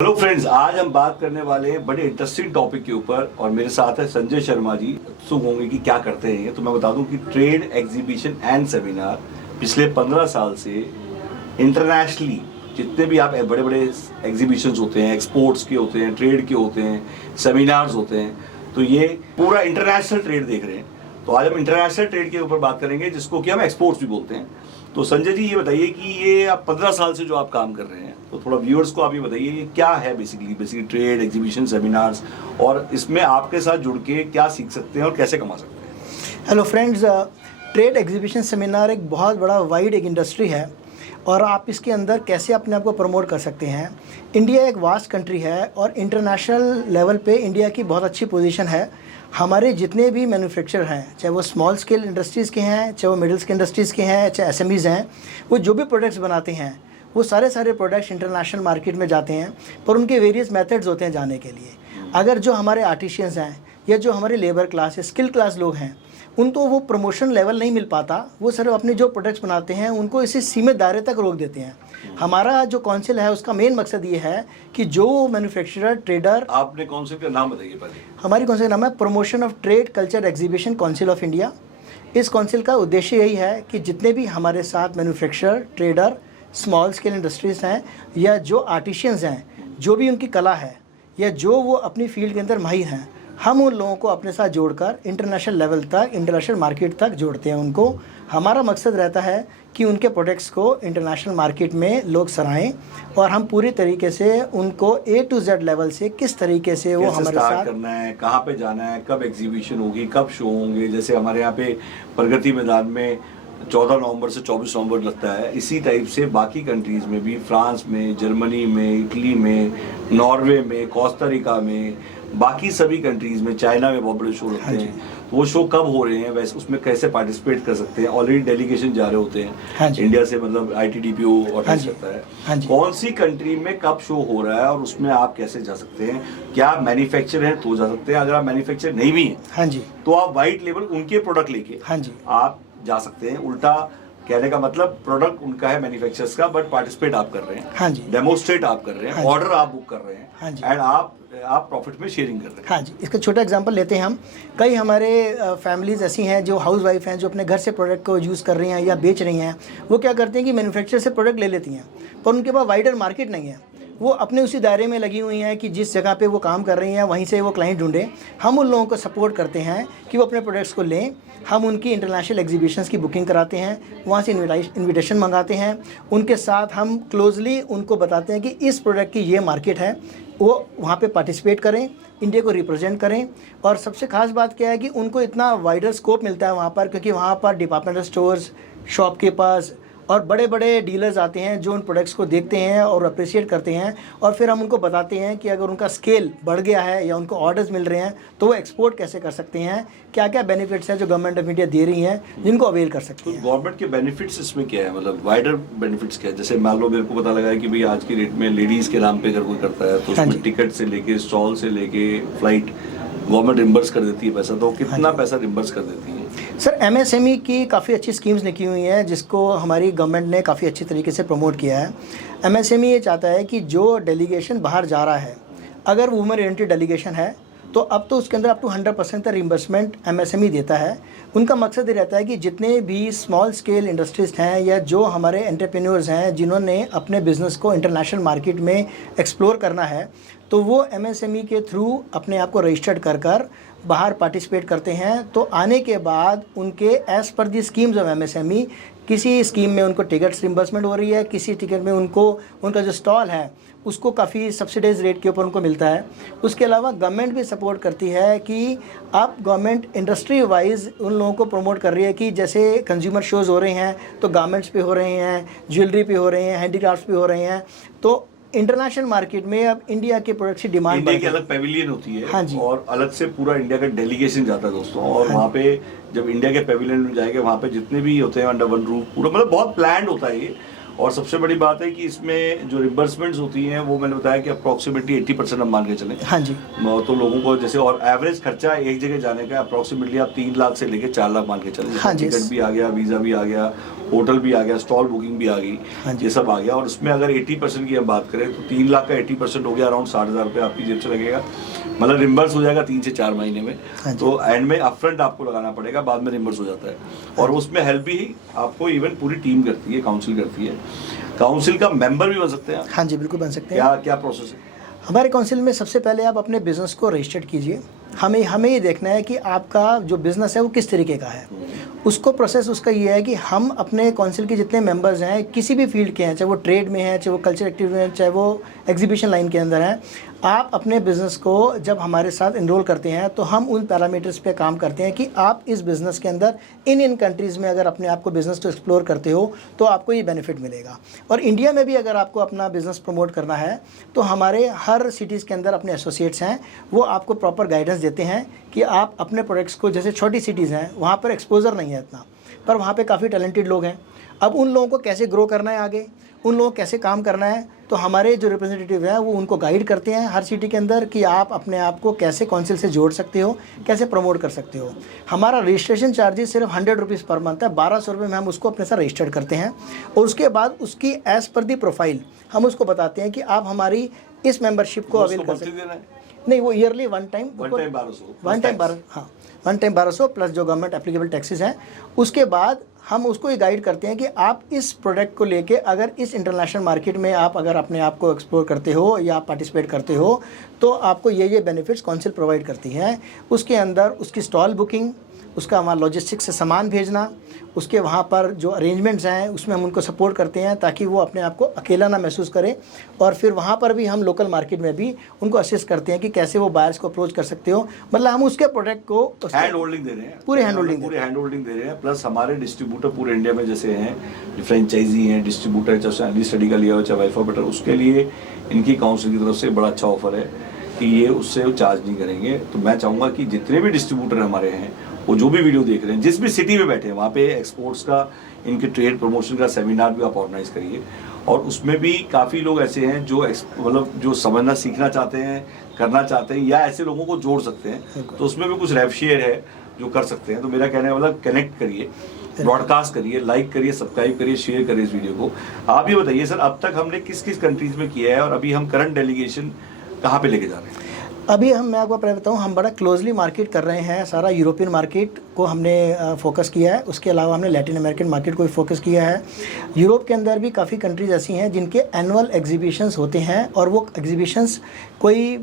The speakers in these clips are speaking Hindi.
हेलो फ्रेंड्स, आज हम बात करने वाले हैं बड़े इंटरेस्टिंग टॉपिक के ऊपर और मेरे साथ है संजय शर्मा जी। उत्सुक होंगे कि क्या करते हैं, तो मैं बता दूं कि ट्रेड एग्जीबिशन एंड सेमिनार पिछले 15 साल से इंटरनेशनली जितने भी आप बड़े बड़े एग्जीबिशंस होते हैं, एक्सपोर्ट्स के होते हैं, ट्रेड के होते हैं, सेमिनार्स होते हैं, तो ये पूरा इंटरनेशनल ट्रेड देख रहे हैं। तो आज हम इंटरनेशनल ट्रेड के ऊपर बात करेंगे, जिसको कि हम एक्सपोर्ट्स भी बोलते हैं। तो संजय जी, ये बताइए कि ये आप 15 साल से जो आप काम कर रहे हैं, तो थोड़ा व्यूअर्स को आप ये बताइए ये क्या है बेसिकली ट्रेड एग्जीबिशन सेमिनार्स, और इसमें आपके साथ जुड़ के क्या सीख सकते हैं और कैसे कमा सकते हैं। Hello friends, trade exhibition seminar एक बहुत बड़ा वाइड एक इंडस्ट्री है और आप इसके अंदर कैसे अपने आप को प्रमोट कर सकते हैं। इंडिया एक वास्ट कंट्री है और इंटरनेशनल लेवल पे इंडिया की बहुत अच्छी पोजीशन है। हमारे जितने भी मैन्युफैक्चर हैं, चाहे वो स्मॉल स्केल इंडस्ट्रीज़ के हैं, चाहे वो मिडिल स्केल इंडस्ट्रीज़ के हैं, चाहे एसएमईज़ हैं, वो जो भी प्रोडक्ट्स बनाते हैं वो सारे प्रोडक्ट्स इंटरनेशनल मार्केट में जाते हैं, पर उनके वेरियस मेथड्स होते हैं जाने के लिए। अगर जो हमारे आर्टिशियंस हैं या जो हमारे लेबर क्लास या स्किल क्लास लोग हैं, उनको वो प्रमोशन लेवल नहीं मिल पाता, वो सिर्फ अपने जो प्रोडक्ट्स बनाते हैं उनको इसी सीमित दायरे तक रोक देते हैं। हमारा जो काउंसिल है उसका मेन मकसद ये है कि जो मैन्युफैक्चरर ट्रेडर। आपने काउंसिल का नाम बताइए पहले। हमारी काउंसिल का नाम है promotion of trade culture exhibition council of India. इस काउंसिल का उद्देश्य यही है कि जितने भी हमारे साथ manufacturer, trader, small scale industries हैं या जो आर्टिशियंस हैं, जो भी उनकी कला है या जो वो अपनी फील्ड के अंदर माहिर हैं, हम उन लोगों को अपने साथ जोड़कर इंटरनेशनल लेवल तक, इंटरनेशनल मार्केट तक जोड़ते हैं उनको। हमारा मकसद रहता है कि उनके प्रोडक्ट्स को इंटरनेशनल मार्केट में लोग सराहें और हम पूरी तरीके से उनको A to Z लेवल से किस तरीके से वो हमारे साथ करना है, कहाँ पे जाना है, कब एग्जीबिशन होगी, कब शो होंगे। जैसे हमारे यहाँ पे प्रगति मैदान में 14 नवंबर से 24 नवंबर लगता है, इसी टाइप से बाकी कंट्रीज़ में भी, फ्रांस में, जर्मनी में, इटली में, नॉर्वे में, कोस्टारिका में, बाकी सभी कंट्रीज़ में, चाइना में बहुत बड़े शो लगते हैं। वो शो कब हो रहे हैं, वैसे उसमें कैसे पार्टिसिपेट कर सकते हैं। ऑलरेडी डेलीगेशन जा रहे होते हैं इंडिया से, मतलब ITDPO ऑर्गेनाइज करता है। कौन सी कंट्री में कब शो हो रहा है और उसमें आप कैसे जा सकते हैं। क्या आप मैन्युफैक्चर हैं तो जा सकते हैं, अगर आप मैन्युफैक्चर नहीं भी हैं तो आप वाइट लेबल उनके प्रोडक्ट लेके आप जा सकते हैं। उल्टा कहने का मतलब प्रोडक्ट उनका है मैन्युफैक्चरर्स का, बट पार्टिसिपेट आप कर रहे हैं, डेमोस्ट्रेट आप कर रहे हैं, ऑर्डर आप बुक कर रहे हैं, एंड आप प्रॉफिट में शेयरिंग कर रहे हैं। हाँ जी, इसका छोटा एग्जांपल लेते हैं हम। कई हमारे फैमिलीज़ ऐसी हैं जो हाउस वाइफ हैं, जो अपने घर से प्रोडक्ट को यूज़ कर रही हैं या बेच रही हैं। वो क्या करते हैं कि मैन्युफैक्चरर से प्रोडक्ट ले लेती हैं, पर उनके पास वाइडर मार्केट नहीं है। वो अपने उसी दायरे में लगी हुई हैं कि जिस जगह पे वो काम कर रही हैं वहीं से वो क्लाइंट ढूंढें। हम उन लोगों को सपोर्ट करते हैं कि वो अपने प्रोडक्ट्स को लें। हम उनकी इंटरनेशनल एग्जीबिशंस की बुकिंग कराते हैं, वहाँ से इन्विटेशन मंगाते हैं। उनके साथ हम क्लोजली उनको बताते हैं कि इस प्रोडक्ट की ये मार्केट है, वो वहाँ पे पार्टिसिपेट करें, इंडिया को रिप्रेजेंट करें। और सबसे खास बात क्या है कि उनको इतना वाइडर स्कोप मिलता है वहाँ पर, क्योंकि वहाँ पर डिपार्टमेंटल स्टोर्स, शॉपकीपर्स और बड़े बड़े डीलर्स आते हैं जो उन प्रोडक्ट्स को देखते हैं और अप्रिशिएट करते हैं। और फिर हम उनको बताते हैं कि अगर उनका स्केल बढ़ गया है या उनको ऑर्डर्स मिल रहे हैं तो वो एक्सपोर्ट कैसे कर सकते हैं, क्या क्या बेनिफिट्स हैं जो गवर्नमेंट ऑफ इंडिया दे रही हैं जिनको अवेल कर सकते हैं। गवर्नमेंट के बेनिफिट्स इसमें क्या है, मतलब वाइडर बेनिफिट्स क्या है। जैसे मान लो मेरे को पता लगा है कि भाई आज की डेट में लेडीज़ के नाम पे अगर कोई करता है तो उसमें टिकट से लेके, स्टॉल से लेके, फ्लाइट गवर्नमेंट रिम्बर्स कर देती है पैसा। तो कितना पैसा रिम्बर्स कर देती है? सर, MSME की काफ़ी अच्छी स्कीम्स निकली हुई हैं जिसको हमारी गवर्नमेंट ने काफ़ी अच्छी तरीके से प्रमोट किया है। MSME ये चाहता है कि जो डेलीगेशन बाहर जा रहा है, अगर वुमेन ओरिएंटेड डेलीगेशन है तो अब तो उसके अंदर अप टू 100% रिम्बर्समेंट MSME देता है। उनका मकसद ये रहता है कि जितने भी स्मॉल स्केल इंडस्ट्रीज हैं या जो हमारे एंटरप्रेन्योर्स हैं जिन्होंने अपने बिज़नेस को इंटरनेशनल मार्केट में एक्सप्लोर करना है, तो वो MSME के थ्रू अपने आप को रजिस्टर्ड कर बाहर पार्टिसिपेट करते हैं। तो आने के बाद उनके as per the schemes of MSME किसी स्कीम में उनको टिकट्स रिम्बर्समेंट हो रही है, किसी टिकट में उनको उनका जो स्टॉल है उसको काफ़ी सब्सिडाइज रेट के ऊपर उनको मिलता है। उसके अलावा गवर्नमेंट भी सपोर्ट करती है कि अब गवर्नमेंट इंडस्ट्री वाइज उन लोगों को प्रमोट कर रही है कि जैसे कंज्यूमर शोज़ हो रहे हैं तो गारमेंट्स पे हो रहे हैं, ज्वेलरी पे हो रहे हैं, हैंडीक्राफ्ट्स पे हो रहे हैं। तो इंटरनेशनल मार्केट में अब इंडिया के प्रोडक्ट्स की डिमांड इंडिया की अलग पेविलियन होती है। हाँ जी। और अलग से पूरा इंडिया का डेलीगेशन जाता है दोस्तों। और वहाँ पे जब इंडिया के पेविलियन में जाएंगे, वहाँ पे जितने भी होते हैं अंडर वन रूफ, पूरा मतलब बहुत प्लान्ड होता है ये। और सबसे बड़ी बात है कि इसमें जो रिम्बर्समेंट्स होती हैं वो मैंने बताया कि अप्रॉक्सीमेटली 80% हम मान के चलें। हाँ जी। तो लोगों को जैसे, और एवरेज खर्चा एक जगह जाने का अप्रॉक्सीमेटली आप 3 लाख से लेके 4 लाख मान के चलें। हाँ जी। टिकट भी आ गया, वीज़ा भी आ गया, होटल भी आ गया, स्टॉल बुकिंग भी आ गई, हाँ जी। ये सब आ गया। और उसमें अगर 80% की हम बात करें तो 3 लाख का 80% हो गया, अराउंड 60,000 रुपये आपकी जेब से लगेगा। मतलब रिम्बर्स हो जाएगा 3 से 4 महीने में। हाँ जी। तो एंड में अपफ्रंट आपको लगाना पड़ेगा, बाद में रिम्बर्स हो जाता है। और उसमें हेल्प भी आपको इवन पूरी टीम करती है, काउंसिल करती है। काउंसिल का मेंबर भी बन सकते हैं आप? हाँ जी, बिल्कुल बन सकते हैं। क्या क्या प्रोसेस है? हमारे काउंसिल में सबसे पहले आप अपने बिज़नेस को रजिस्टर्ड कीजिए। हमें ये देखना है कि आपका जो बिज़नेस है वो किस तरीके का है। उसको प्रोसेस उसका ये है कि हम अपने काउंसिल के जितने मेंबर्स हैं, किसी भी फील्ड के हैं, चाहे वो ट्रेड में हैं, चाहे वो कल्चर एक्टिविटी में हैं, चाहे वो एग्जीबिशन लाइन के अंदर हैं, आप अपने बिज़नेस को जब हमारे साथ इनरोल करते हैं तो हम उन पैरामीटर्स पे काम करते हैं कि आप इस बिज़नेस के अंदर इन कंट्रीज़ में अगर अपने आप को बिज़नेस को एक्सप्लोर करते हो तो आपको ये बेनिफिट मिलेगा। और इंडिया में भी अगर आपको अपना बिज़नेस प्रमोट करना है तो हमारे हर सिटीज़ के अंदर अपने एसोसिएट्स हैं, वो आपको प्रॉपर गाइडेंस देते हैं कि आप अपने प्रोडक्ट्स को, जैसे छोटी सिटीज़ हैं वहाँ पर एक्सपोजर नहीं है इतना, पर वहाँ पे काफ़ी टैलेंटेड लोग हैं। अब उन लोगों को कैसे ग्रो करना है आगे, उन लोगों को कैसे काम करना है, तो हमारे जो रिप्रेजेंटेटिव हैं वो उनको गाइड करते हैं हर सिटी के अंदर कि आप अपने आप को कैसे काउंसिल से जोड़ सकते हो, कैसे प्रमोट कर सकते हो। हमारा रजिस्ट्रेशन चार्जेस सिर्फ 100 रुपीज़ पर मंथ है। 1200 रुपये में हम उसको अपने साथ रजिस्टर्ड करते हैं और उसके बाद उसकी एज़ पर दी प्रोफाइल हम उसको बताते हैं कि आप हमारी इस मेंबरशिप को अवेल कर सकते हैं। नहीं, वो ईयरली वन टाइम 1200, हाँ, 1200 प्लस जो गवर्नमेंट एप्लीकेबल टैक्सेस हैं। उसके बाद हम उसको ये गाइड करते हैं कि आप इस प्रोडक्ट को लेके अगर इस इंटरनेशनल मार्केट में आप अगर अपने आप को एक्सप्लोर करते हो या आप पार्टिसिपेट करते हो तो आपको ये बेनिफिट्स काउंसिल प्रोवाइड करती है। उसके अंदर उसकी स्टॉल बुकिंग, उसका वहाँ लॉजिस्टिक्स से सामान भेजना, उसके वहाँ पर जो अरेंजमेंट्स हैं उसमें हम उनको सपोर्ट करते हैं ताकि वो अपने आप को अकेला ना महसूस करें। और फिर वहाँ पर भी हम लोकल मार्केट में भी उनको असिस्ट करते हैं कि कैसे वो बायर्स को अप्रोच कर सकते हो। मतलब हम उसके प्रोडक्ट को हैंड होल्डिंग दे रहे हैं, पूरे हैंड होल्डिंग दे रहे हैं। प्लस हमारे डिस्ट्रीब्यूटर पूरे इंडिया में जैसे हैं, फ्रेंचाइजी हैं, डिस्ट्रीब्यूटर, चाहे स्टडी का लिया हो चाहे वाइफा बेटर, उसके लिए इनकी काउंसिल की तरफ से बड़ा अच्छा ऑफर है कि ये उससे चार्ज नहीं करेंगे। तो मैं चाहूँगा कि जितने भी डिस्ट्रीब्यूटर हमारे हैं वो जो भी वीडियो देख रहे हैं, जिस भी सिटी में बैठे हैं, वहाँ पे एक्सपोर्ट्स का, इनके ट्रेड प्रमोशन का सेमिनार भी आप ऑर्गेनाइज करिए। और उसमें भी काफ़ी लोग ऐसे हैं जो मतलब जो समझना सीखना चाहते हैं, करना चाहते हैं, या ऐसे लोगों को जोड़ सकते हैं। तो उसमें भी कुछ रेव शेयर है जो कर सकते हैं। तो मेरा कहना है मतलब कनेक्ट करिए, ब्रॉडकास्ट करिए, लाइक करिए, सब्सक्राइब करिए, शेयर करिए इस वीडियो को। आप ये बताइए सर, अब तक हमने किस किस कंट्रीज़ में किया है और अभी हम करंट डेलीगेशन कहाँ पे लेके जा रहे हैं? अभी मैं आपको पहले बताऊँ, हम बड़ा क्लोजली मार्केट कर रहे हैं। सारा यूरोपियन मार्केट को हमने फोकस किया है, उसके अलावा हमने लैटिन अमेरिकन मार्केट को भी फोकस किया है। यूरोप के अंदर भी काफ़ी कंट्रीज़ ऐसी हैं जिनके एनुअल एग्जीबिशंस होते हैं और वो एग्जीबिशंस कोई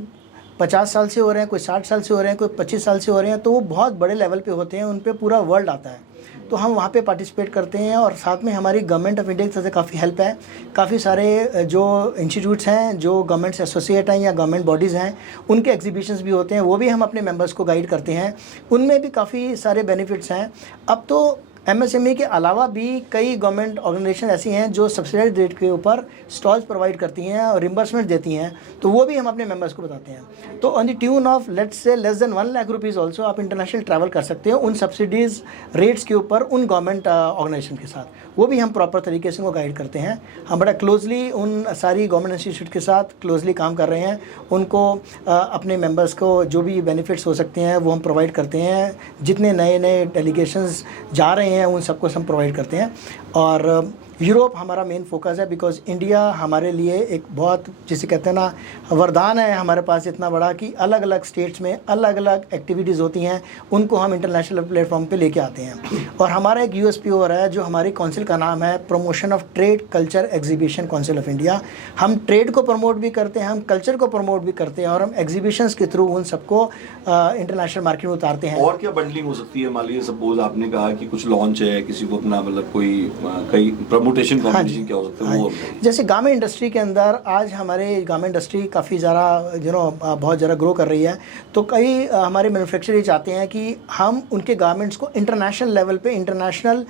50 साल से हो रहे हैं, कोई 60 साल से हो रहे हैं, कोई 25 साल से हो रहे हैं, तो वो बहुत बड़े लेवल पे होते हैं, उन पे पूरा वर्ल्ड आता है। तो हम वहाँ पे पार्टिसिपेट करते हैं और साथ में हमारी गवर्नमेंट ऑफ इंडिया की तरफ से काफ़ी हेल्प है। काफ़ी सारे जो इंस्टीट्यूट्स हैं, जो गवर्नमेंट से एसोसिएट हैं या गवर्नमेंट बॉडीज़ हैं, उनके एग्जीबिशंस भी होते हैं, वो भी हम अपने मेंबर्स को गाइड करते हैं। उनमें भी काफ़ी सारे बेनिफिट्स हैं। अब तो MSME के अलावा भी कई गवर्नमेंट ऑर्गेनाइजेशन ऐसी हैं जो सब्सिडाइज्ड रेट के ऊपर स्टॉल्स प्रोवाइड करती हैं और रिम्बर्समेंट देती हैं, तो वो भी हम अपने मेंबर्स को बताते हैं। तो on the tune of let's say less than 1 lakh rupees also आप इंटरनेशनल ट्रैवल कर सकते हो उन सब्सिडीज़ रेट्स के ऊपर उन गवर्नमेंट ऑर्गेनाइजेशन के साथ। वो भी हम प्रॉपर तरीके से उनको गाइड करते हैं। हम बड़ा क्लोजली उन सारी गवर्नमेंट इंस्टीट्यूट के साथ क्लोजली काम कर रहे हैं। उनको अपने मेंबर्स को जो भी बेनिफिट्स हो सकते हैं वो हम प्रोवाइड करते हैं। जितने नए नए डेलीगेशंस जा रहे हैं उन सबको हम प्रोवाइड करते हैं। और यूरोप हमारा मेन फोकस है बिकॉज़ इंडिया हमारे लिए एक बहुत, जिसे कहते हैं ना, वरदान है हमारे पास इतना बड़ा कि अलग अलग स्टेट्स में अलग अलग एक्टिविटीज़ होती हैं, उनको हम इंटरनेशनल प्लेटफॉर्म पे लेके आते हैं। और हमारा एक USP और है जो हमारी काउंसिल का नाम है promotion of trade culture exhibition council of India. हम ट्रेड को प्रमोट भी करते हैं, हम कल्चर को प्रमोट भी करते हैं और हम एग्जीबिशंस के थ्रू उन सबको इंटरनेशनल मार्केट में उतारते हैं। और क्या बंडलिंग हो सकती है? मान लीजिए सपोज आपने कहा कि कुछ लॉन्च है, किसी को अपना मतलब कोई कई प्रमोटेशन कॉम्पिटिशन क्या हो सकता है वो? जैसे गारमेंट इंडस्ट्री के अंदर आज हमारे गारमेंट इंडस्ट्री काफ़ी ज़्यादा बहुत ज़्यादा ग्रो कर रही है। तो कई हमारे मैन्युफैक्चरर ये चाहते हैं कि हम उनके गारमेंट्स को इंटरनेशनल लेवल पे, इंटरनेशनल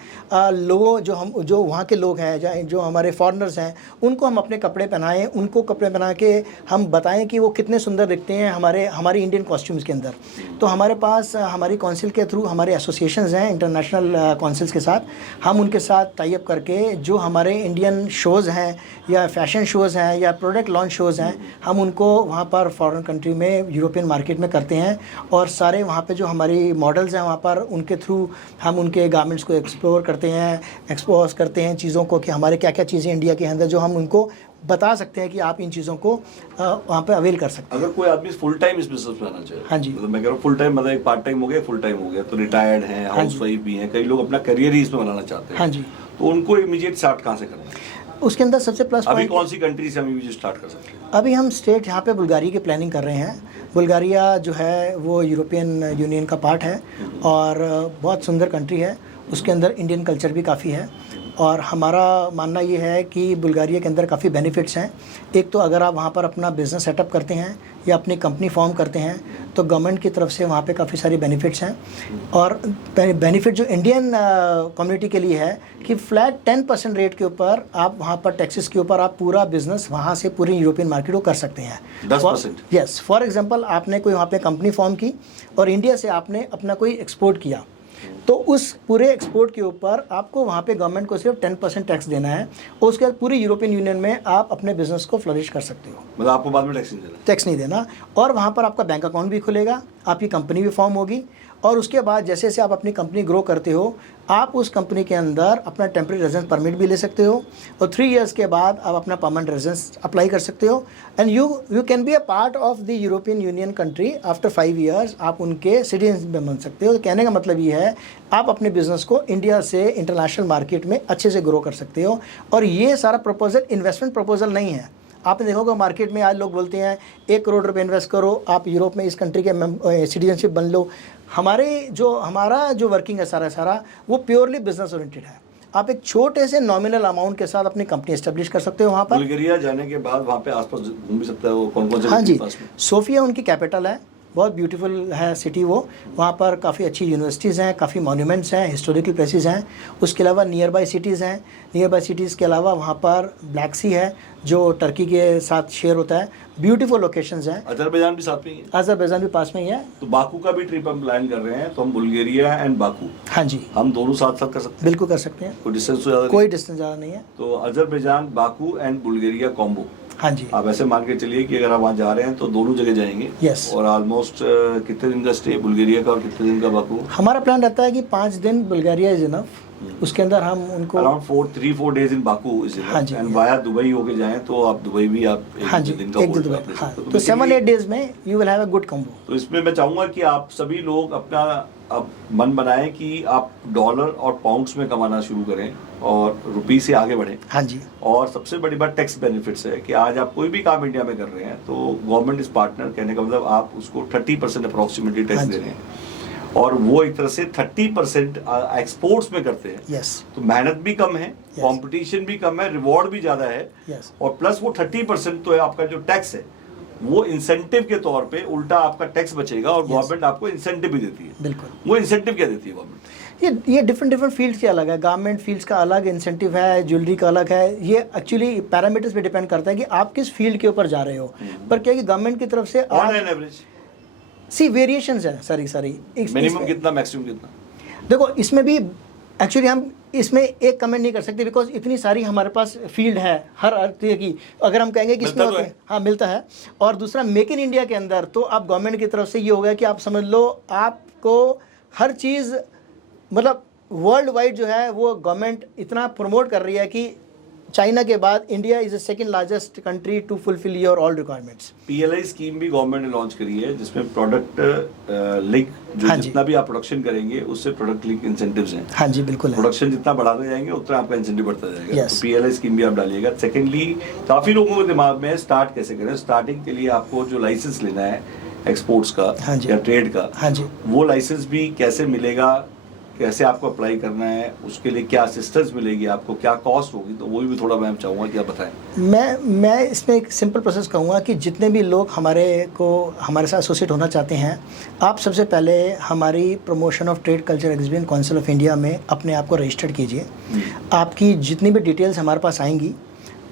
लोग जो वहाँ के लोग हैं, जो हमारे फॉरेनर्स हैं, उनको हम अपने कपड़े पहनाएं, उनको कपड़े पहना के हम बताएं कि वो कितने सुंदर दिखते हैं हमारे इंडियन कॉस्ट्यूम्स के अंदर। तो हमारे पास हमारी काउंसिल के थ्रू हमारे एसोसिएशंस हैं इंटरनेशनल काउंसिल्स के साथ, हम उनके साथ टाई अप करके जो हमारे इंडियन शोज़ हैं या फैशन शोज़ हैं या प्रोडक्ट लॉन्च शोज़ हैं, हम उनको वहाँ पर फॉरेन कंट्री में, यूरोपियन मार्केट में करते हैं। और सारे वहाँ पे जो हमारी मॉडल्स हैं वहाँ पर उनके थ्रू हम उनके गारमेंट्स को एक्सप्लोर करते हैं, एक्सपोज करते हैं चीज़ों को कि हमारे क्या क्या चीज़ें इंडिया के अंदर जो हम उनको बता सकते हैं कि आप इन चीज़ों को वहाँ पे अवेल कर सकते हैं। अगर कोई आदमी फुल टाइम इस बिजनेस में आना चाहे, हाँ जी। मतलब मैं कह रहा हूँ फुल टाइम, मतलब एक पार्ट टाइम हो गया, फुल टाइम हो गया, तो रिटायर्ड हैं, हाँ हाउस जी। वाइफ भी हैं, कई लोग अपना करियर ही इसमें बनाना चाहते हैं, हाँ जी। तो उनको इमीडिएट स्टार्ट कहाँ से करना है? उसके अंदर सबसे प्लस अभी पॉइंट, कौन सी कंट्री से हम इमीडिएट स्टार्ट कर सकते हैं? अभी हम स्टेट यहाँ पे बुल्गारिया की प्लानिंग कर रहे हैं। बुल्गारिया जो है वो यूरोपियन यूनियन का पार्ट है और बहुत सुंदर कंट्री है। उसके अंदर इंडियन कल्चर भी काफ़ी है और हमारा मानना ये है कि बुल्गारिया के अंदर काफ़ी बेनिफिट्स हैं। एक तो अगर आप वहाँ पर अपना बिज़नेस सेटअप करते हैं या अपनी कंपनी फॉर्म करते हैं तो गवर्नमेंट की तरफ से वहाँ पे काफ़ी सारी बेनिफिट्स हैं। और बेनिफिट जो इंडियन कम्युनिटी के लिए है कि फ्लैट 10% रेट के ऊपर आप वहाँ पर टैक्सेस के ऊपर आप पूरा बिज़नेस वहाँ से पूरी यूरोपियन मार्केट को कर सकते हैं। 10%? यस, फॉर एग्जांपल आपने कोई वहाँ पे कंपनी फॉर्म की और इंडिया से आपने अपना कोई एक्सपोर्ट किया, तो उस पूरे एक्सपोर्ट के ऊपर आपको वहाँ पे गवर्नमेंट को सिर्फ 10% टैक्स देना है और उसके बाद पूरी यूरोपियन यूनियन में आप अपने बिजनेस को फ्लरिश कर सकते हो। मतलब आपको बाद में टैक्स नहीं देना? टैक्स नहीं देना। और वहाँ पर आपका बैंक अकाउंट भी खुलेगा, आपकी कंपनी भी फॉर्म होगी और उसके बाद जैसे जैसे आप अपनी कंपनी ग्रो करते हो आप उस कंपनी के अंदर अपना टेम्परेरी रेजिडेंस परमिट भी ले सकते हो और 3 इयर्स के बाद आप अपना परमानेंट रेजिडेंस अप्लाई कर सकते हो and you can be a part of the European union country after 5 years. आप उनके सिटीजन बन सकते हो। कहने का मतलब ये है आप अपने बिजनेस को इंडिया से इंटरनेशनल मार्केट में अच्छे से ग्रो कर सकते हो। और ये सारा प्रपोजल इन्वेस्टमेंट प्रपोजल नहीं है। आपने देखा होगा मार्केट में आज लोग बोलते हैं 1 करोड़ रुपए इन्वेस्ट करो, आप यूरोप में इस कंट्री के सिटीजनशिप बन लो। हमारा जो वर्किंग है सारा वो प्योरली बिजनेस ओरिएंटेड है। आप एक छोटे से नॉमिनल अमाउंट के साथ अपनी कंपनी एस्टेब्लिश कर सकते हो वहाँ पर। बुल्गारिया जाने के बाद वहाँ पे आसपास घूम भी सकता है वो, कौन कौन से हाँ जी, पास में? सोफिया उनकी कैपिटल है, बहुत ब्यूटीफुल है सिटी वो। वहाँ पर काफ़ी अच्छी यूनिवर्सिटीज़ हैं, काफ़ी मॉन्यूमेंट्स हैं, हिस्टोरिकल प्लेसेस हैं। उसके अलावा नियर बाई सिटीज़ हैं। नियर बाई सिटीज़ के अलावा वहाँ पर ब्लैक सी है जो टर्की के साथ शेयर होता है। ब्यूटीफुल लोकेशंस हैं। अजरबैजान भी साथ में ही है? अजरबैजान भी पास में ही है। तो बाकू का भी ट्रिप हम प्लान कर रहे हैं, तो हम बुल्गारिया एंड बाकू, हाँ जी, हम दोनों साथ साथ कर सकते हैं? बिल्कुल कर सकते हैं। कोई डिस्टेंस तो ज़्यादा कोई डिस्टेंस ज़्यादा नहीं है। नहीं? तो Azerbaijan, Baku and Bulgaria combo. हाँ जी, आप ऐसे मान के चलिए कि अगर आप वहाँ जा रहे हैं तो दोनों जगह जाएंगे। Yes. और ऑलमोस्ट कितने दिन का स्टे बुल्गारिया का और कितने दिन का बाकू? हमारा प्लान रहता है कि 5 दिन बुल्गारिया इज इनफ। उसके अंदर हम उनको around 3-4 days in Baku is हाँ जी, एंड वाया दुबई होके जाएं तो आप दुबई भी आप हाँ जी, दिन का एक दिन होटल दुबई। आप ले हाँ, सकते हो। तो basically 7-8 डेज में you will have a good combo. तो इसमें मैं चाहूंगा कि आप सभी लोग अपना अब मन बनाएं कि आप डॉलर और पाउंड्स में कमाना शुरू करें और रुपी से आगे बढ़ें। हाँ जी, और सबसे बड़ी बात टैक्स बेनिफिट्स है कि आज आप कोई भी काम इंडिया में कर रहे हैं तो गवर्नमेंट इज पार्टनर, कहने का मतलब आप उसको 30% अप्रोक्सीमेटली टैक्स हाँ दे जी। रहे हैं और वो एक तरह से 30% एक्सपोर्ट्स में करते हैं। यस तो मेहनत भी कम है, कंपटीशन भी कम है, रिवॉर्ड भी ज्यादा है यस, और प्लस वो 30% तो है आपका जो टैक्स है वो इंसेंटिव के तौर पे उल्टा आपका टैक्स बचेगा और गवर्नमेंट आपको इंसेंटिव भी देती है। बिल्कुल। वो इंसेंटिव क्या देती है गवर्नमेंट? ये डिफरेंट फील्ड्स के अलग है। गारमेंट फील्ड्स का अलग इंसेंटिव है, ज्वेलरी का अलग है। ये एक्चुअली पैरामीटर्स पे डिपेंड करता है कि आप किस फील्ड के ऊपर जा रहे हो। पर क्या है कि गवर्नमेंट की तरफ से ऑन एन एवरेज वेरिएशंस है सारी मिनिमम कितना, मैक्सिमम कितना? देखो इसमें भी एक्चुअली हम इसमें एक कमेंट नहीं कर सकते बिकॉज इतनी सारी हमारे पास फील्ड है हर तरह की। अगर हम कहेंगे कि इसमें मिलता तो है। हाँ मिलता है। और दूसरा मेक इन इंडिया के अंदर तो आप गवर्नमेंट की तरफ से ये होगा कि आप समझ लो आपको हर चीज़ मतलब वर्ल्ड वाइड जो है वो गवर्नमेंट इतना प्रमोट कर रही है कि चाइना के बाद India is the second largest country to fulfil your all requirements. PLI scheme भी गवर्नमेंट ने लॉन्च करी है जिसमें प्रोडक्ट लिंक जो हाँ जी। जितना भी आप प्रोडक्शन करेंगे उससे प्रोडक्ट लिंक इंसेंटिव्स हैं। हाँ जी बिल्कुल है। प्रोडक्शन जितना बढ़ाते जाएंगे उतना आपका इंसेंटिव बढ़ता जाएगा। Yes. तो PLI स्कीम भी आप डालिएगा। सेकेंडली काफी लोगों के दिमाग में स्टार्ट कैसे करें, स्टार्टिंग के लिए आपको जो लाइसेंस लेना है एक्सपोर्ट्स का हाँ जी। या ट्रेड का, हाँ जी, वो लाइसेंस भी कैसे मिलेगा, कैसे आपको अप्लाई करना है, उसके लिए क्या असिस्टेंस मिलेगी आपको, क्या कॉस्ट होगी, तो वो भी थोड़ा मैं चाहूँगा कि आप बताएं। मैं इसमें एक सिंपल प्रोसेस कहूँगा कि जितने भी लोग हमारे साथ एसोसिएट होना चाहते हैं, आप सबसे पहले हमारी promotion of trade culture exhibition council of India में अपने आप को रजिस्टर्ड कीजिए। आपकी जितनी भी डिटेल्स हमारे पास आएंगी,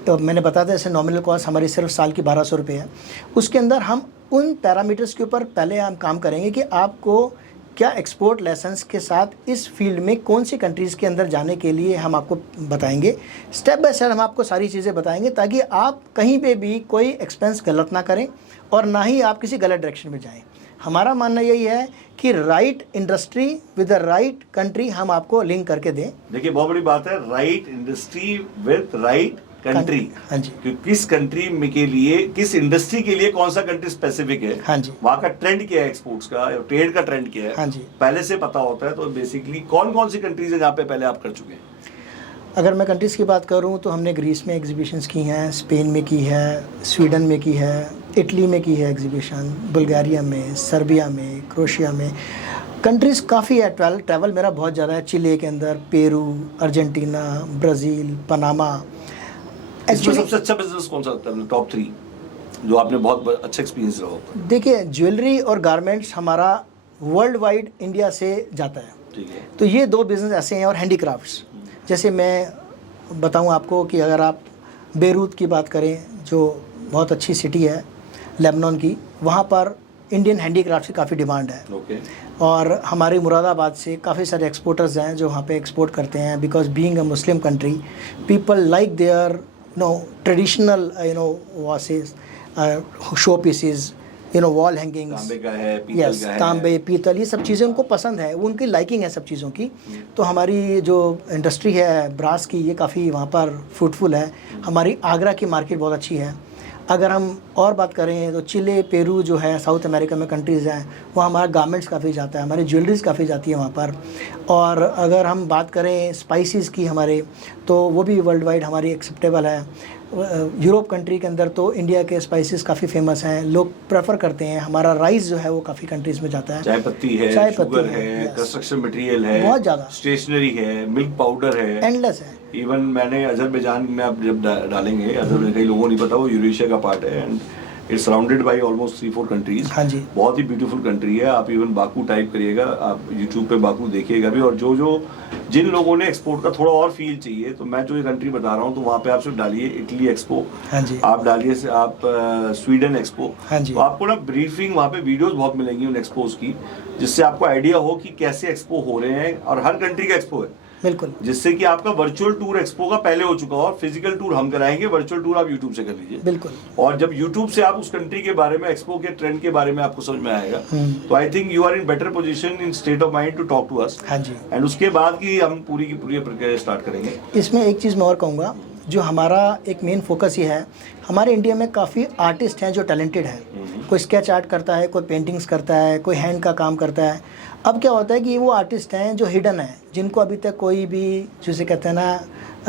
तो मैंने बताया था जैसे नॉमिनल कॉस्ट हमारी सिर्फ साल की 1200 रुपये है। उसके अंदर हम उन पैरामीटर्स के ऊपर पहले हम काम करेंगे कि आपको क्या एक्सपोर्ट लाइसेंस के साथ इस फील्ड में कौन सी कंट्रीज़ के अंदर जाने के लिए हम आपको बताएंगे। स्टेप बाय स्टेप हम आपको सारी चीज़ें बताएंगे ताकि आप कहीं पे भी कोई एक्सपेंस गलत ना करें और ना ही आप किसी गलत डायरेक्शन में जाएं। हमारा मानना यही है कि right industry with the right country हम आपको लिंक करके दें। देखिए बहुत बड़ी बात है, right industry with right country. हाँ जी, कि किस कंट्री में के लिए, किस इंडस्ट्री के लिए कौन सा कंट्री स्पेसिफिक है, हाँ जी, वहाँ का ट्रेंड क्या है, एक्सपोर्ट्स का ट्रेड का ट्रेंड क्या है, हाँ जी। पहले से पता होता है। तो बेसिकली कौन कौन सी कंट्रीज है जहाँ पे पहले आप कर चुके हैं? अगर मैं कंट्रीज़ की बात करूं तो हमने ग्रीस में एग्जीबिशंस की हैं, स्पेन में की है, स्वीडन में की है, इटली में की है एग्जीबिशन, बुल्गारिया में, सर्बिया में, क्रोशिया में। कंट्रीज़ काफ़ी है, ट्रैवल मेरा बहुत ज़्यादा है। चिले के अंदर पेरू, अर्जेंटीना, ब्राज़ील, पनामा। इसमें सबसे अच्छा बिजनेस कौन सा लगता है, टॉप 3 जो आपने बहुत अच्छा एक्सपीरियंस रहा होगा? देखिए, ज्वेलरी और गारमेंट्स हमारा वर्ल्ड वाइड इंडिया से जाता है, ठीक है। तो ये 2 बिज़नेस ऐसे हैं। और हैंडीक्राफ्ट्स, जैसे मैं बताऊं आपको कि अगर आप बेरूत की बात करें जो बहुत अच्छी सिटी है लेबनान की, वहाँ पर इंडियन हैंडीक्राफ्ट की काफ़ी डिमांड है। ओके। और हमारे मुरादाबाद से काफ़ी सारे एक्सपोर्टर्स हैं जो वहाँ पे एक्सपोर्ट करते हैं, because being a Muslim country people like there traditional vases, show pieces, wall hangings, तांबे का है, पीतल यस, का है। तांबे, पीतल, ये सब चीज़ें उनको पसंद है, वो उनकी लाइकिंग है सब चीज़ों की। तो हमारी जो इंडस्ट्री है ब्रास की, ये काफ़ी वहाँ पर फ्रूटफुल है। हमारी आगरा की मार्केट बहुत अच्छी है। अगर हम और बात करें तो चिले, पेरू जो है साउथ अमेरिका में कंट्रीज़ हैं, वहाँ हमारा गारमेंट्स काफ़ी जाता है, हमारी ज्वेलरीज काफ़ी जाती है वहाँ पर। और अगर हम बात करें स्पाइसेस की हमारे, तो वो भी वर्ल्ड वाइड हमारी एक्सेप्टेबल है। यूरोप कंट्री के अंदर तो इंडिया के स्पाइसेस काफ़ी फेमस हैं, लोग प्रेफर करते हैं। हमारा राइस जो है वो काफ़ी कंट्रीज़ में जाता है। चाय पत्ती है, चाय शुगर पत्ती है, yes, कंस्ट्रक्शन मटेरियल है, बहुत ज़्यादा, स्टेशनरी है, मिल्क पाउडर है, एंडलेस है। इवन मैंने अजरबैजान में आप जब डालेंगे, अजरबैजान कई लोगों को नहीं पता, वो यूरेशिया का पार्ट है and it's surrounded by almost 3-4 countries. हाँ जी, बहुत ही ब्यूटीफुल कंट्री है। आप इवन बाकू टाइप करिएगा, आप यूट्यूब पे बाकू देखिएगा भी। और जो जिन लोगों ने एक्सपोर्ट का थोड़ा और फील चाहिए, तो मैं जो ये कंट्री बता रहा हूँ, तो वहाँ पे आप सिर्फ डालिए इटली एक्सपो, हाँ जी, आप डालिए आप स्वीडन एक्सपो, हाँ जी, तो आपको ना ब्रीफिंग वहाँ पे वीडियोस बहुत मिलेंगी उन एक्सपोज की, जिससे आपको आइडिया हो कि कैसे एक्सपो हो रहे हैं। और हर कंट्री का एक्सपो है, बिल्कुल, जिससे कि आपका वर्चुअल टूर एक्सपो का पहले हो चुका हो, और फिजिकल टूर हम कराएंगे, वर्चुअल टूर आप यूट्यूब से कर लीजिए। बिल्कुल। और जब यूट्यूब से आप उस कंट्री के बारे में, एक्सपो के ट्रेंड के बारे में आपको समझ में आएगा, तो I think you are in better position, in state of mind to talk to us. हाँ जी। एंड उसके बाद की हम पूरी की पूरी प्रक्रिया स्टार्ट करेंगे। इसमें एक चीज़ मैं और कहूँगा, जो हमारा एक मेन फोकस ये है, हमारे इंडिया में काफ़ी आर्टिस्ट हैं जो टैलेंटेड हैं। कोई स्केच आर्ट करता है, कोई पेंटिंग्स करता है, कोई हैंड का काम करता है। अब क्या होता है कि वो आर्टिस्ट हैं जो हिडन हैं, जिनको अभी तक कोई भी, जिसे कहते हैं ना,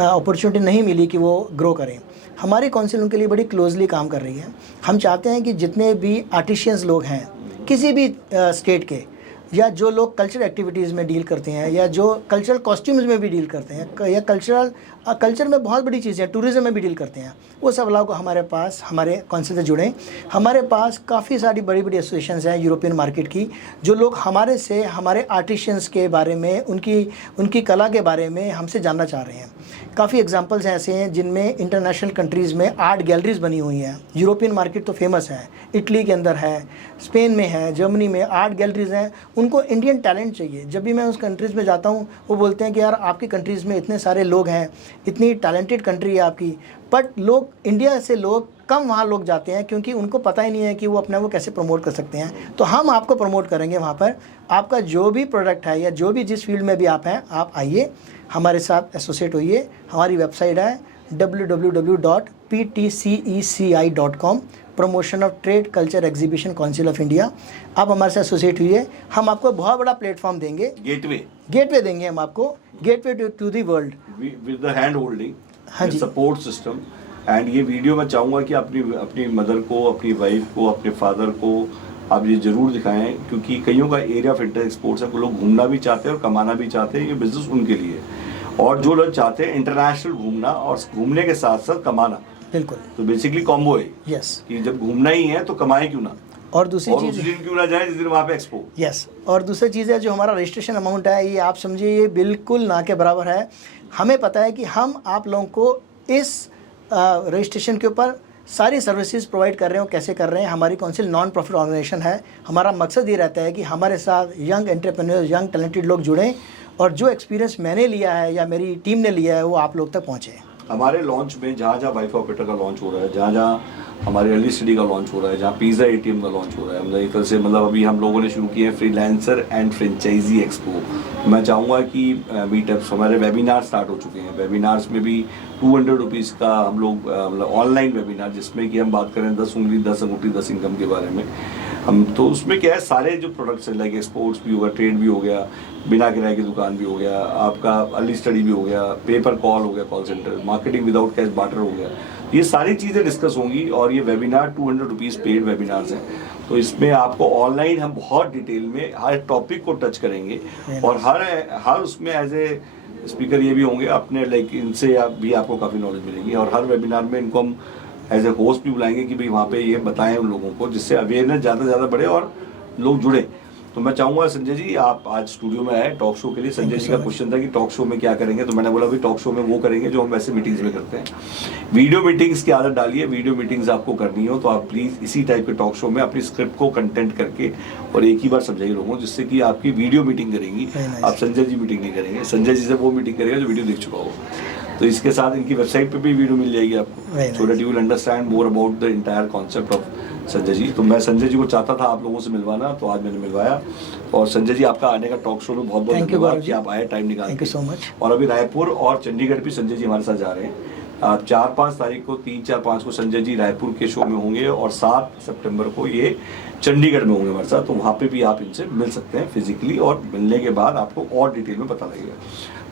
अपॉर्चुनिटी नहीं मिली कि वो ग्रो करें। हमारी काउंसिल उनके लिए बड़ी क्लोजली काम कर रही है। हम चाहते हैं कि जितने भी आर्टिशियंस लोग हैं किसी भी स्टेट के, या जो लोग कल्चरल एक्टिविटीज़ में डील करते हैं, या जो कल्चरल कॉस्ट्यूम्स में भी डील करते हैं, या कल्चर में बहुत बड़ी चीज़ें, टूरिज़्म में भी डील करते हैं, वो सब लोग हमारे पास, हमारे काउंसिल से जुड़ें। हमारे पास काफ़ी सारी बड़ी बड़ी एसोसिएशंस हैं यूरोपियन मार्केट की, जो लोग हमारे से, हमारे आर्टिशियंस के बारे में, उनकी कला के बारे में हमसे जानना चाह रहे हैं। काफ़ी एग्जांपल्स ऐसे हैं जिनमें इंटरनेशनल कंट्रीज़ में आर्ट गैलरीज बनी हुई हैं। यूरोपियन मार्केट तो फेमस है, इटली के अंदर है, स्पेन में है, जर्मनी में आर्ट गैलरीज हैं। उनको इंडियन टैलेंट चाहिए। जब भी मैं उस कंट्रीज़ में जाता हूँ, वो बोलते हैं कि यार आपकी कंट्रीज़ में इतने सारे लोग हैं, इतनी टैलेंटेड कंट्री है आपकी, बट लोग, इंडिया से लोग कम वहाँ लोग जाते हैं, क्योंकि उनको पता ही नहीं है कि वो अपने को कैसे प्रमोट कर सकते हैं। तो हम आपको प्रमोट करेंगे वहाँ पर। आपका जो भी प्रोडक्ट है, या जो भी जिस फील्ड में भी आप हैं, आप आइए, हमारे साथ एसोसिएट होइए। हमारी वेबसाइट है www.ptceci.com, promotion of trade culture exhibition council of India. आप हमारे साथ एसोसिएट हुई है, हम आपको बहुत बड़ा प्लेटफॉर्म देंगे, गेटवे देंगे हम आपको, gateway to the world with the hand holding, हाँ जी, सपोर्ट सिस्टम। एंड ये वीडियो मैं चाहूँगा कि अपनी मदर को, अपनी वाइफ को, अपने फादर को आप ये जरूर दिखाएं, क्योंकि कईयों का एरिया ऑफ इंटर एक्सपोर्ट्स है। वो लोग घूमना भी चाहते हैं और कमाना भी चाहते हैं, ये बिजनेस उनके लिए। और जो लोग चाहते हैं इंटरनेशनल घूमना और घूमने के साथ साथ कमाना, बिल्कुल, तो बेसिकली कॉम्बो है। यस, कि जब घूमना ही है तो कमाए क्यों ना, और दूसरी और चीज़, उस दिन क्यों ना जाए जिस दिन वहाँ पे एक्सपो। यस, और दूसरी चीज़ है जो हमारा रजिस्ट्रेशन अमाउंट है, ये आप समझिए ये बिल्कुल ना के बराबर है। हमें पता है कि हम आप लोगों को इस रजिस्ट्रेशन के ऊपर सारी सर्विसेज प्रोवाइड कर रहे हैं, वो कैसे कर रहे हैं। हमारी काउंसिल नॉन प्रॉफिट ऑर्गेनाइजेशन है। हमारा मकसद ये रहता है कि हमारे साथ यंग एंटरप्रेन्योर्स, यंग टैलेंटेड लोग जुड़ें और जो एक्सपीरियंस मैंने लिया है या मेरी टीम ने लिया है वो आप लोग तक पहुँचे। हमारे लॉन्च में जहाँ जहाँ वाईफाई ऑपरेटर का लॉन्च हो रहा है, जहाँ जहाँ हमारे अर्ली स्टडी का लॉन्च हो रहा है, जहाँ पिज़्ज़ा एटीएम का लॉन्च हो रहा है, मतलब एक तरह से मतलब अभी हम लोगों ने शुरू किए हैं फ्रीलांसर एंड फ्रेंचाइजी एक्सपो। मैं चाहूँगा कि मीटअप्स, हमारे वेबिनार स्टार्ट हो चुके हैं। वेबिनार्स में भी 200 रुपीज़ का हम लोग मतलब ऑनलाइन वेबिनार, जिसमें कि हम बात करें 10 उंगली 10 अंगूठी 10 इनकम के बारे में। हम तो उसमें क्या है, सारे जो प्रोडक्ट्स हैं लाइक एक्सपोर्ट्स भी होगा, ट्रेड भी हो गया, बिना किराए की दुकान भी हो गया, आपका अर्ली स्टडी भी हो गया, पेपर कॉल हो गया, call centre, marketing without cash barter हो गया, ये सारी चीज़ें डिस्कस होंगी। और ये वेबिनार 200 रुपीज़ पेड वेबिनार्स हैं। तो इसमें आपको ऑनलाइन हम बहुत डिटेल में हर टॉपिक को टच करेंगे और हर उसमें एज ए स्पीकर ये भी होंगे अपने, लाइक इनसे भी आपको काफ़ी नॉलेज मिलेगी। और हर वेबिनार में इनको हम एज ए होस्ट भी बुलाएंगे कि भाई वहाँ पे ये बताएं उन लोगों को, जिससे अवेयरनेस ज़्यादा से ज़्यादा बढ़े और लोग जुड़े। तो मैं चाहूँगा संजय जी आप आज स्टूडियो में आए टॉक शो के लिए। संजय जी का क्वेश्चन था कि टॉक शो में क्या करेंगे, तो मैंने बोला भाई टॉक शो में वो करेंगे जो हम वैसे मीटिंग्स में करते हैं। वीडियो मीटिंग्स की आदत डालिए। वीडियो मीटिंग्स आपको करनी हो तो आप प्लीज़ इसी टाइप के टॉक शो में अपनी स्क्रिप्ट को कंटेंट करके और एक ही बार समझाइए लोगों, जिससे कि आपकी वीडियो मीटिंग करेंगी, आप संजय जी मीटिंग नहीं करेंगे। संजय जी से वो मीटिंग करेगा जो वीडियो देख चुका हो। तो इसके साथ इनकी वेबसाइट पे भी वीडियो मिल जाएगी आपको, so that you will understand more about the entire concept of Sanjay ji. तो मैं संजय जी को चाहता था आप लोगों से मिलवाना, तो आज मैंने मिलवाया। और संजय जी आपका आने का टॉक शो में बहुत बहुत धन्यवाद कि आप आए टाइम निकाल के। Thank you so much. और अभी रायपुर और चंडीगढ़ भी संजय जी हमारे साथ जा रहे हैं। 4-5 तारीख को, 3-4-5 को संजय जी रायपुर के शो में होंगे और 7 सितंबर को ये चंडीगढ़ में होंगे हमारे साथ। तो वहाँ पे भी आप इनसे मिल सकते हैं फिजिकली, और मिलने के बाद आपको और डिटेल में पता लगेगा।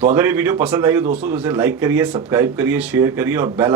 तो अगर ये वीडियो पसंद आई हो दोस्तों तो इसे लाइक करिए, सब्सक्राइब करिए, शेयर करिए और बेल